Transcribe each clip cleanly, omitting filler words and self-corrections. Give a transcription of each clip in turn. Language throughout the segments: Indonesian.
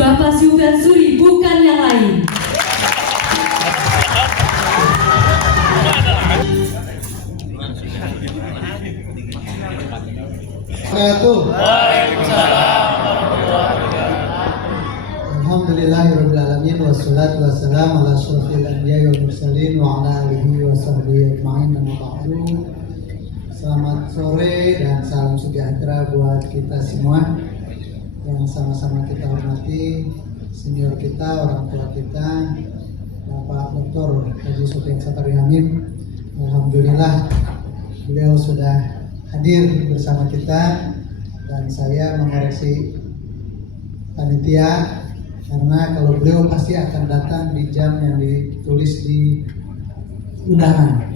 Bapak Syufyan Suri, bukan yang lain. Alhamdulillahirrahmanirrahim. Wassalatu wassalamu ala asyrafil anbiya'i wal mursalin wa ala alihi wa sahbihi ajma'in. Amma ba'du. Selamat sore dan salam sejahtera buat kita semua yang sama-sama kita hormati senior kita, orang tua kita, Bapak Dr. Haji Sofyan Sapari Hamid. Alhamdulillah beliau sudah hadir bersama kita dan saya mengoreksi panitia karena kalau beliau pasti akan datang di jam yang ditulis di undangan.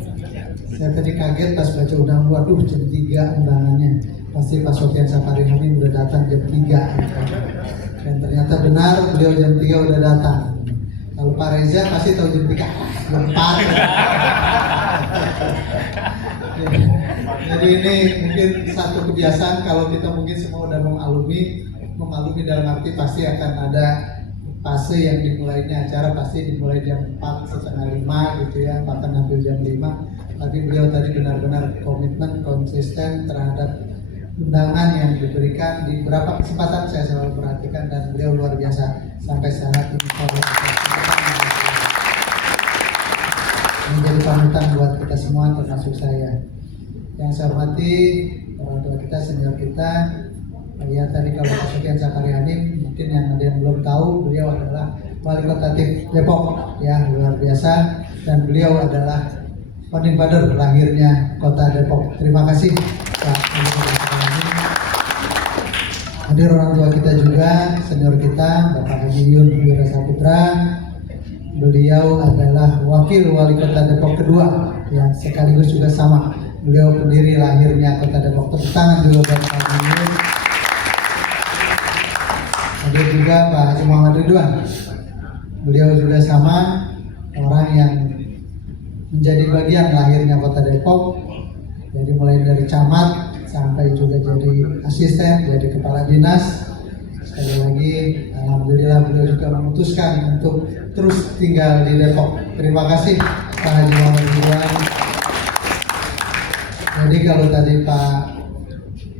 Saya tadi kaget pas baca undangan, waduh jam 3 undangannya. Pasti Pak Sofyan Sapari Hamid udah datang jam 3. Dan ternyata benar beliau jam 3 udah datang. Kalau Pak Reza pasti tahu jam 3, jam 4. Jadi ini mungkin satu kebiasaan kalau kita mungkin semua udah memaklumi dalam arti pasti akan ada fase yang dimulainya acara pasti dimulai jam 4:45 gitu ya, bahkan hampir jam 5. Tapi beliau tadi benar-benar komitmen, konsisten terhadap undangan yang diberikan di beberapa kesempatan saya selalu perhatikan dan beliau luar biasa sampai saat ini menjadi panutan buat kita semua termasuk saya. Yang saya hormati orang tua kita, senior kita. Ya tadi kalau Pak Sofyan Sapari Hamid mungkin yang ada yang belum tahu, beliau adalah Wali Kota Depok ya, luar biasa, dan beliau adalah founding father lahirnya Kota Depok. Terima kasih Pak. Hadir orang tua kita juga, senior kita Bapak Haji Yun Wira Saputra. Beliau adalah wakil Wali Kota Depok kedua yang sekaligus juga sama beliau pendiri lahirnya Kota Depok. Tepuk tangan dulu buat Pak Haji Yun. Ada juga Pak Haji Muhammad Ridwan. Beliau juga sama orang yang menjadi bagian lahirnya Kota Depok. Jadi mulai dari camat sampai juga jadi asisten, jadi kepala dinas. Sekali lagi, alhamdulillah beliau juga memutuskan untuk terus tinggal di Depok. Terima kasih Pak Haji Muhammad Ridwan. Jadi kalau tadi Pak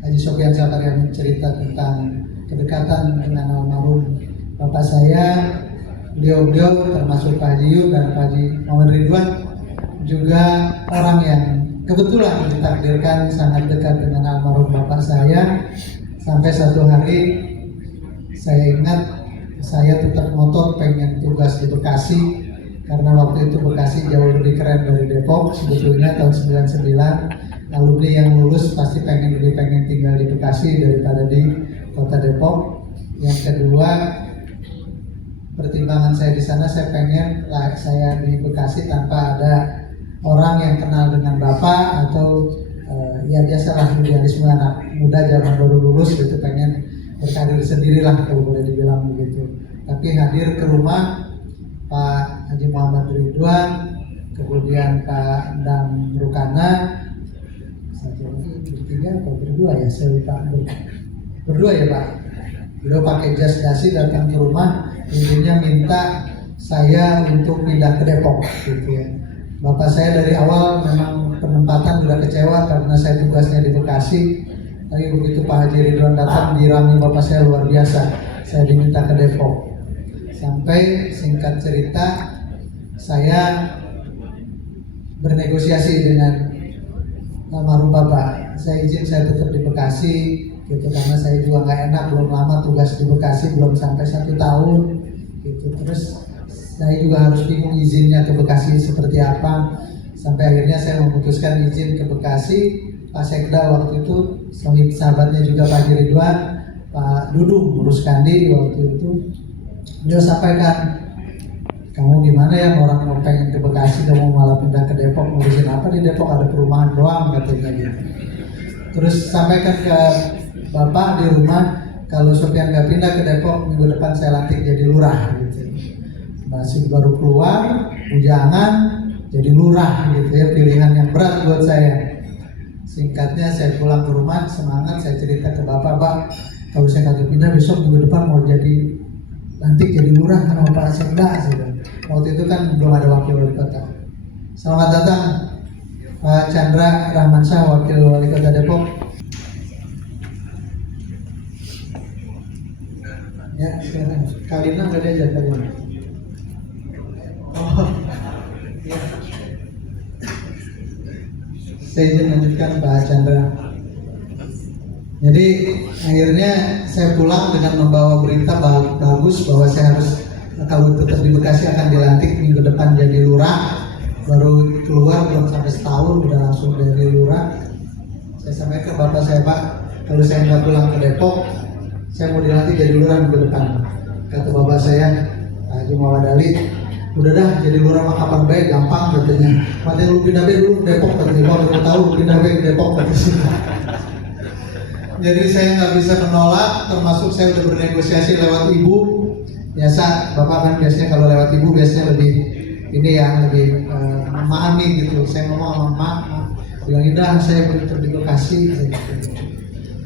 Haji Sofyan Sapari Hamid cerita tentang kedekatan dengan almarhum bapak saya, beliau termasuk Pak Haji Yun dan Pak Haji Muhammad Ridwan juga orang yang kebetulan ditakdirkan sangat dekat dengan almarhum bapak saya. Sampai satu hari saya ingat saya tetap ngotot pengen tugas di Bekasi karena waktu itu Bekasi jauh lebih keren dari Depok. Sebetulnya tahun 99 alumni yang lulus pasti lebih pengen tinggal di Bekasi daripada di Kota Depok. Yang kedua, pertimbangan saya di sana, saya pengen saya di Bekasi tanpa ada orang yang kenal dengan bapak atau ya biasalah idealisme anak muda zaman baru lulus gitu, pengen berkarir sendirilah kalau boleh dibilang begitu. Tapi hadir ke rumah Pak Haji Muhammad Ridwan, kemudian Pak Dam Rukana, satu lagi bertiga atau berdua ya, saya lupa. Berdua ya Pak. Beliau pakai jas dasi datang ke rumah, intinya minta saya untuk pindah ke Depok gitu ya. Bapak saya dari awal memang penempatan udah kecewa karena saya tugasnya di Bekasi. Tapi begitu Pak Haji Ridwan datang, dirami bapak saya luar biasa. Saya diminta ke Depok. Sampai singkat cerita, saya bernegosiasi dengan almarhum bapak. Saya izin saya tetap di Bekasi gitu karena saya juga nggak enak, belum lama tugas di Bekasi, belum sampai 1 tahun gitu. Terus saya juga harus bingung izinnya ke Bekasi seperti apa. Sampai akhirnya saya memutuskan izin ke Bekasi. Pak Sekda waktu itu, sahabatnya juga Pak Haji Ridwan, Pak Dudung ngurus Kandi waktu itu, dia sampaikan, kamu gimana ya, orang mau pengen ke Bekasi, kamu malah pindah ke Depok, ngurusin apa di Depok, ada perumahan doang katanya gitu. Terus sampaikan ke Bapak di rumah, kalau Sofyan nggak pindah ke Depok, minggu depan saya lantik jadi lurah gitu. Masih baru keluar, bujangan, jadi lurah gitu ya, pilihan yang berat buat saya. Singkatnya saya pulang ke rumah, semangat, saya cerita ke Bapak, Pak, kalau saya kagak pindah besok minggu depan mau jadi dilantik jadi lurah sama Pak Sekda gitu. Waktu itu kan belum ada wakil wali kota. Selamat datang Pak Chandra Rahmansyah, wakil wali kota Depok. Ya, silakan. Kalina nggak diajak Kalina. Oh, ya. Saya izin lanjutkan Pak Chandra. Jadi akhirnya saya pulang dengan membawa berita bagus bahwa saya harus, kalau tetap di Bekasi akan dilantik minggu depan jadi lurah. Baru keluar belum sampai setahun udah langsung dari lurah. Saya sampaikan ke bapak saya, Pak, kalau saya nggak pulang ke Depok, saya mau dilantik jadi lurah minggu depan. Kata bapak saya, Pak Haji Muhammad Ali, udah dah jadi lurah mah kapan baik, gampang katanya. Matanya lu pindah baik dulu Depok katanya, bapak tahu lu pindah baik Depok katanya. Jadi saya nggak bisa menolak, termasuk saya udah bernegosiasi lewat ibu. Biasa, bapak kan biasanya kalau lewat ibu biasanya lebih ini ya, lebih memahami gitu. Saya ngomong sama emak, bilang indah saya berdedikasi gitu.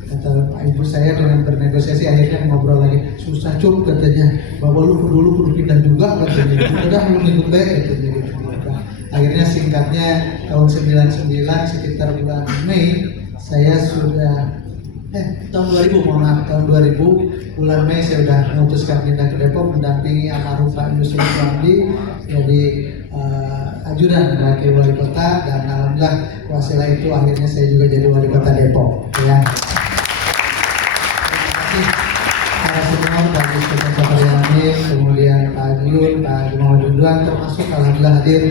Kata Pak Ibu saya dengan bernegosiasi akhirnya ngobrol lagi, susah cup katanya, bapak lu kudu pindah juga katanya, udah lu ngikut baik katanya gitu. Akhirnya singkatnya tahun 99 sekitar bulan Mei saya sudah tahun 2000 mohon maaf, tahun 2000 bulan Mei saya sudah memutuskan pindah ke Depok mendampingi almarhum Pak Yusuf Ramli jadi ajudan wakil wali kota, dan alhamdulillah wasilah itu akhirnya saya juga jadi wali kota Depok ya. Para senior Pak Yusuf Ramli, kemudian Pak Yun, Pak Muhammad Duduan, termasuk alhamdulillah hadir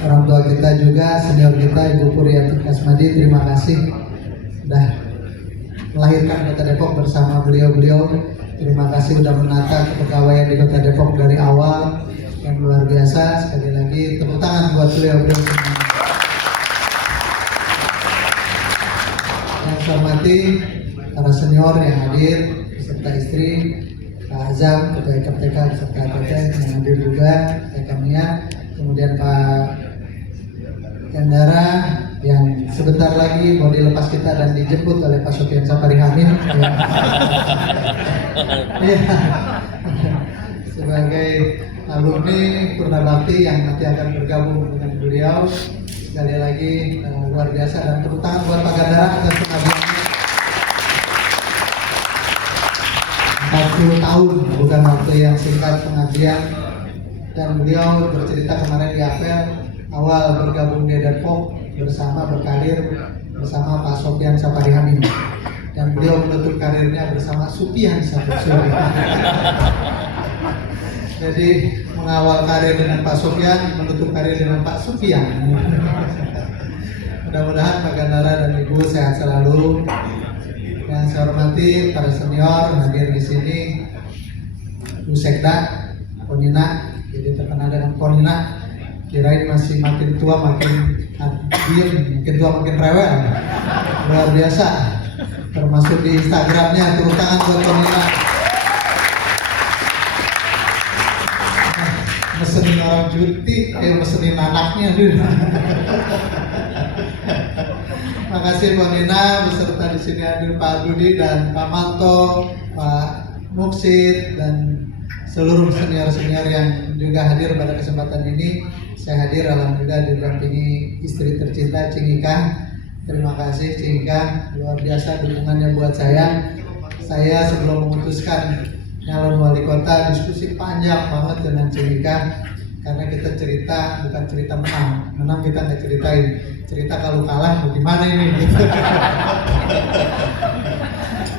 orang tua kita juga, senior kita Ibu Puriati Kasmadi, terima kasih sudah melahirkan Kota Depok bersama beliau-beliau. Terima kasih sudah menata kepegawaian di Kota Depok dari awal yang luar biasa. Sekali lagi tepuk tangan buat beliau-beliau semua. Yang saya hormati para senior yang hadir beserta istri, Pak Azam, Ketua KPK beserta Teteh yang hadir juga, Teh Mia, kemudian Pak Chandra yang sebentar lagi mau dilepas kita dan dijemput oleh Pak Sofian Sapari Hamid ya. Sebagai alumni Purnabakti yang nanti akan bergabung dengan beliau. Sekali lagi luar biasa, dan tepuk tangan buat Pak Gandara atas pengabdiannya 40 tahun, bukan waktu yang singkat pengabdian. Dan beliau bercerita kemarin di apel awal bergabung di Depok bersama berkarir bersama Pak Sofian Sapari Hamid, dan beliau menutup karirnya bersama Supian Sapari. Jadi mengawal karir dengan Pak Sofian, menutup karir dengan Pak Supian. Mudah-mudahan Pak Gandara dan Ibu sehat selalu. Yang saya hormati para senior hadir di sini, Bu Sekda, Ponina, jadi terkenal dengan Ponina. Kirain masih makin tua makin diem, makin tua makin rewel, luar biasa. Termasuk di Instagramnya, tepuk tangan buat Ponina. Mesenin orang cuti, mesenin anaknya dulu. Makasih Ponina, beserta di sini hadir Pak Budi dan Pak Manto, Pak Muksid, dan seluruh senior-senior yang juga hadir pada kesempatan ini. Saya hadir alhamdulillah didampingi istri tercinta Cingika. Terima kasih Cingika, luar biasa dukungannya buat saya. Saya sebelum memutuskan nyalon wali kota diskusi panjang banget dengan Cingika, karena kita cerita bukan cerita menang kita nggak ceritain, cerita kalau kalah bagaimana ini gitu.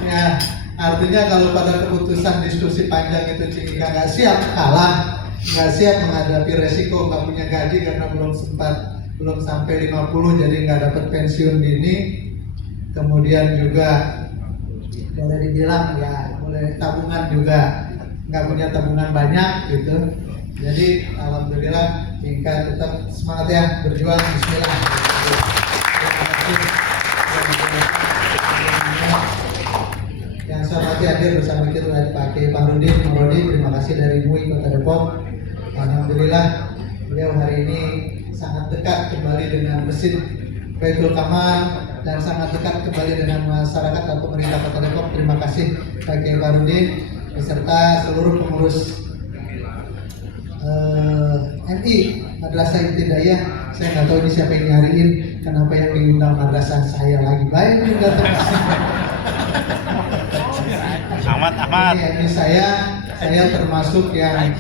Ya artinya kalau pada keputusan diskusi panjang itu Cingika nggak siap kalah, nggak siap menghadapi resiko nggak punya gaji karena belum sampai 50 jadi nggak dapat pensiun dini, kemudian juga boleh dibilang ya boleh tabungan juga nggak punya tabungan banyak gitu. Jadi alhamdulillah Cingika tetap semangat ya berjuang, bismillah. Yang saya hormati hadir bersama kita dari Pak Kiai Fahrudin Marodi, terima kasih dari MUI Kota Depok. Alhamdulillah beliau hari ini sangat dekat kembali dengan mesin Baitul Kamal dan sangat dekat kembali dengan masyarakat dan pemerintah Kota Depok. Terima kasih Pak Kiai Fahrudin. beserta seluruh pengurus MI Madrasah Ibtidaiyah. Saya nggak tahu ini siapa yang nyariin, kenapa yang diundang madrasah saya lagi baik juga terus. Ahmad. Ini saya termasuk yang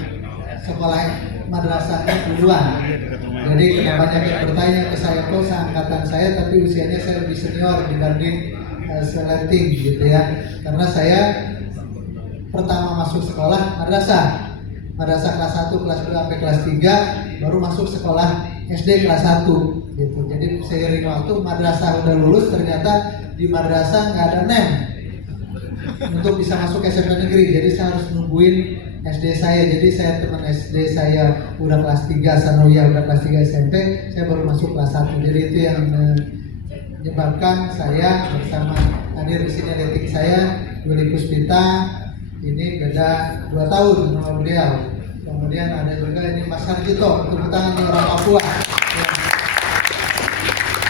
sekolah madrasahnya duluan. Jadi kenapa banyak yang bertanya ke saya, kok seangkatan saya tapi usianya saya lebih senior dibanding seleting gitu ya. Karena saya pertama masuk sekolah madrasah kelas 1, kelas 2 sampai kelas 3, baru masuk sekolah SD kelas 1 gitu. Jadi seiring waktu madrasah udah lulus, ternyata di madrasah nggak ada NEM untuk bisa masuk SMP negeri. Jadi saya harus nungguin SD saya. Jadi saya teman SD saya udah kelas 3, Sanawiyah udah kelas 3 SMP, saya baru masuk kelas 1. Jadi itu yang menyebabkan saya bersama hadir di sini adik saya Willy Puspita. Ini beda 2 tahun sama beliau. Kemudian ada juga ini Mas Harjito, tepuk tangan nih, orang Papua. Ya.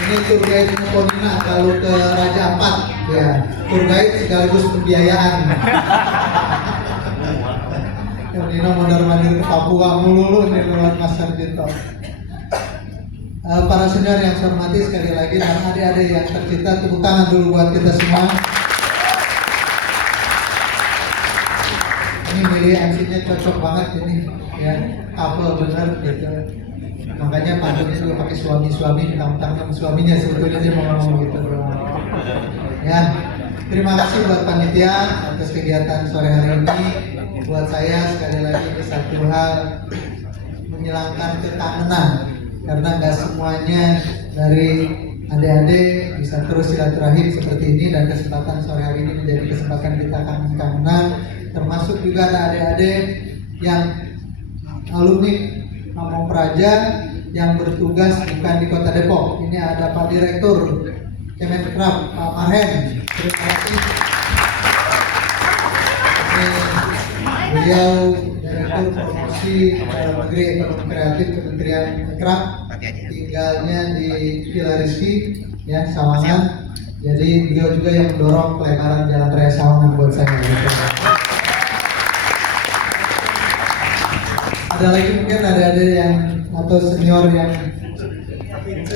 Ini tour guide Ponina kalau ke Raja Ampat, ya. Tour guide sekaligus pembiayaan. Ponina mondar-mandir ke Papua mulu nih lewat Mas Harjito. Para senior yang saya hormati sekali lagi, dan adik-adik yang tercinta, tepuk tangan dulu buat kita semua. Ini milih MC-nya cocok banget ini, ya, couple bener gitu. Makanya pantunnya juga pakai suami-suami, mentang-mentang sama suaminya, sebetulnya dia mau ngomong gitu doang. Ya, terima kasih buat panitia atas kegiatan sore hari ini. Buat saya sekali lagi ini satu hal menghilangkan kekangenan, karena nggak semuanya dari adik-adik bisa terus silaturahim seperti ini, dan kesempatan sore hari ini menjadi kesempatan kita kangen-kangenan. Termasuk juga ada adik-adik yang alumni Pamong Praja yang bertugas bukan di Kota Depok. Ini ada Pak Direktur Kemenkrab, Pak Marhen. Terima kasih. Beliau Direktur Promosi Dalam Negeri Ekonomi Kreatif Kementerian Kemenkrab, tinggalnya di Villa Rizky, ya, Sawangan. Jadi beliau juga yang mendorong pelebaran Jalan Raya Sawangan buat saya. Ada lagi mungkin ada yang atau senior yang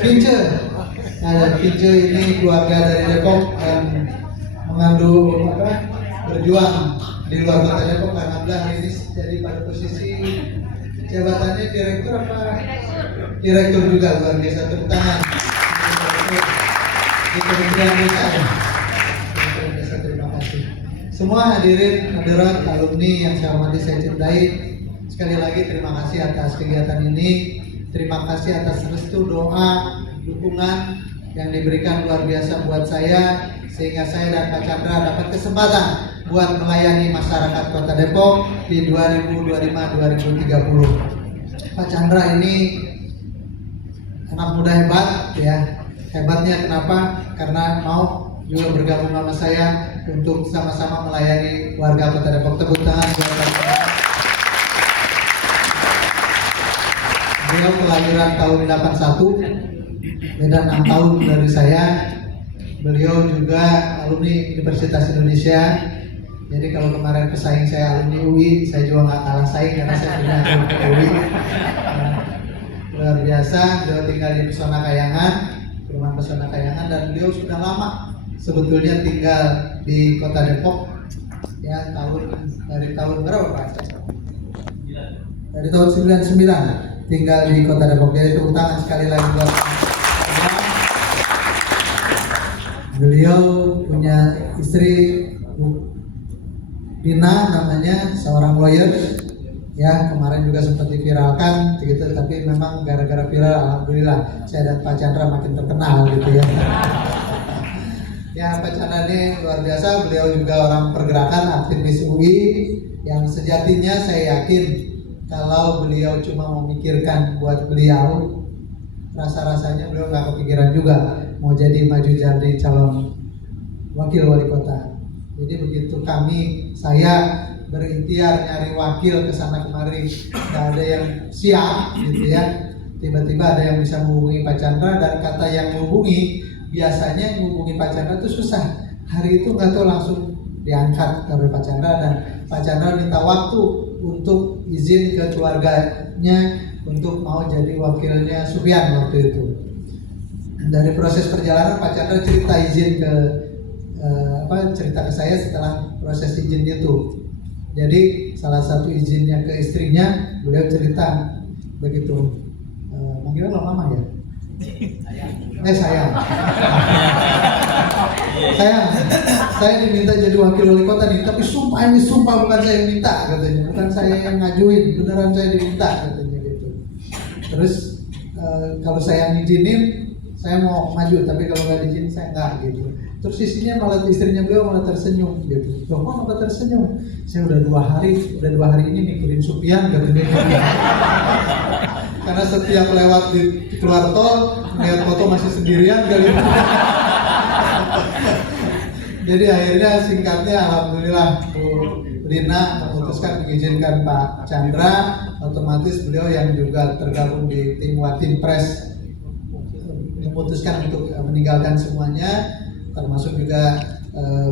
Pince. Nah, Pince ini keluarga dari Depok yang mengandung berjuang di luar Kota Depok. Alhamdulillah hari ini jadi pada posisi jabatannya direktur apa? Direktur juga, luar biasa, tepuk tangan. Di Kementerian Desa. Terima kasih. Semua hadirin hadirat alumni yang saya hormati, saya cintai. Sekali lagi terima kasih atas kegiatan ini. Terima kasih atas restu, doa, dukungan yang diberikan luar biasa buat saya, sehingga saya dan Pak Chandra dapat kesempatan buat melayani masyarakat Kota Depok di 2025-2030. Pak Chandra ini anak muda hebat, ya. Hebatnya kenapa? Karena mau juga bergabung sama saya untuk sama-sama melayani warga Kota Depok. Tepuk tangan buat Pak Chandra. Beliau kelahiran tahun 81, beda 6 tahun dari saya. Beliau juga alumni Universitas Indonesia. Jadi kalau kemarin pesaing saya alumni UI, saya juga nggak kalah saing karena saya punya alumni UI. Luar biasa, beliau tinggal di Pesona Kayangan, perumahan Pesona Kayangan, dan beliau sudah lama sebetulnya tinggal di Kota Depok. Ya, dari tahun berapa Pak? Dari tahun 99. Tinggal di Kota Depok. Jadi tepuk tangan sekali lagi buat beliau. Punya istri Dina namanya, seorang lawyer, ya, kemarin juga sempat diviralkan gitu, tapi memang gara-gara viral alhamdulillah saya dan Pak Chandra makin terkenal gitu ya. Ya, Pak Chandra ini luar biasa. Beliau juga orang pergerakan, aktivis UI yang sejatinya saya yakin kalau beliau cuma memikirkan buat beliau, rasa-rasanya beliau nggak kepikiran juga mau maju jadi calon wakil wali kota. Jadi begitu saya berikhtiar nyari wakil ke sana kemari, nggak ada yang siap gitu ya. Tiba-tiba ada yang bisa menghubungi Pak Chandra, dan kata yang menghubungi, biasanya menghubungi Pak Chandra itu susah. Hari itu nggak tahu langsung diangkat oleh Pak Chandra, dan Pak Chandra minta waktu untuk izin ke keluarganya untuk mau jadi wakilnya Sufyan waktu itu. Dari proses perjalanan Pak Chandra cerita izin ke cerita ke saya setelah proses izin itu. Jadi salah satu izinnya ke istrinya, beliau cerita begitu. Manggilnya lo mama ya? Sayang. Saya diminta jadi wakil wali kota nih, tapi sumpah bukan saya yang minta katanya, bukan saya yang ngajuin, beneran saya diminta katanya gitu. Terus kalau saya ngizinin, saya mau maju, tapi kalau nggak diizinin saya nggak gitu. Terus istrinya beliau malah tersenyum gitu. Loh, kok malah tersenyum? Saya udah dua hari ini mikirin Sufyan katanya. Karena setiap lewat di keluar tol, melihat foto masih sendirian kali. Jadi akhirnya singkatnya alhamdulillah Bu Lina memutuskan mengizinkan Pak Chandra, otomatis beliau yang juga tergabung di tim Watim Press memutuskan untuk meninggalkan semuanya, termasuk juga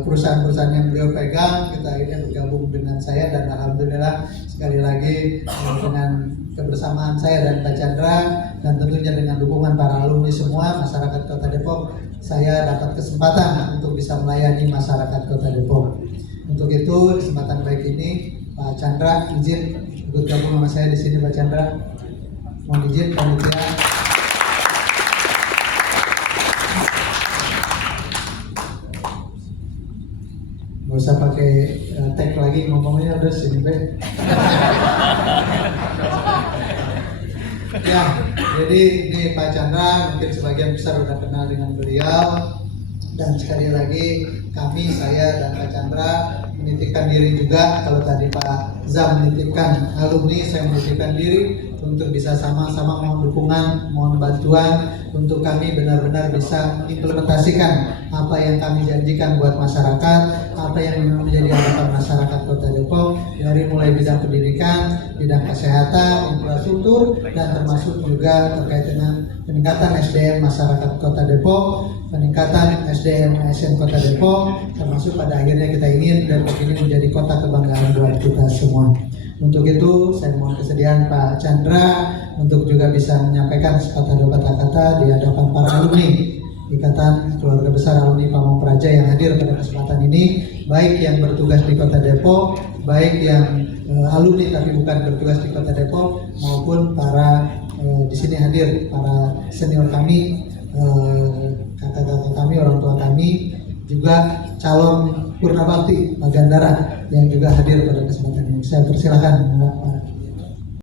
perusahaan-perusahaan yang beliau pegang. Kita akhirnya bergabung dengan saya dan alhamdulillah sekali lagi dengan kebersamaan saya dan Pak Chandra dan tentunya dengan dukungan para alumni semua masyarakat Kota Depok, saya dapat kesempatan untuk bisa melayani masyarakat Kota Depok. Untuk itu kesempatan baik ini Pak Chandra izin ikut gabung sama saya di sini. Pak Chandra, mohon izin panitia. Nggak usah pakai tag lagi, ngomongnya udah sini be. Ya, jadi ini Pak Chandra, mungkin sebagian besar udah kenal dengan beliau. Dan sekali lagi saya dan Pak Chandra menitipkan diri juga. Kalau tadi Pak Zam menitipkan alumni, saya menitipkan diri untuk bisa sama-sama mohon dukungan, mohon bantuan untuk kami benar-benar bisa implementasikan apa yang kami janjikan buat masyarakat, apa yang menjadi harapan masyarakat Kota Depok, dari mulai bidang pendidikan, bidang kesehatan, infrastruktur, dan termasuk juga terkait dengan peningkatan SDM masyarakat Kota Depok, peningkatan SDM ASN Kota Depok, termasuk pada akhirnya kita ingin Depok ini menjadi kota kebanggaan buat kita semua. Untuk itu saya mohon kesediaan Pak Chandra untuk juga bisa menyampaikan sepatah dua kata-kata di hadapan para alumni Ikatan Keluarga Besar Alumni Pamong Praja yang hadir pada kesempatan ini, baik yang bertugas di Kota Depok, baik yang alumni tapi bukan bertugas di Kota Depok, maupun para di sini hadir para senior kami, kakak-kakak kami, orang tua kami, juga calon Purnabakti Magandara yang juga hadir pada kesempatan ini. Saya persilakan Pak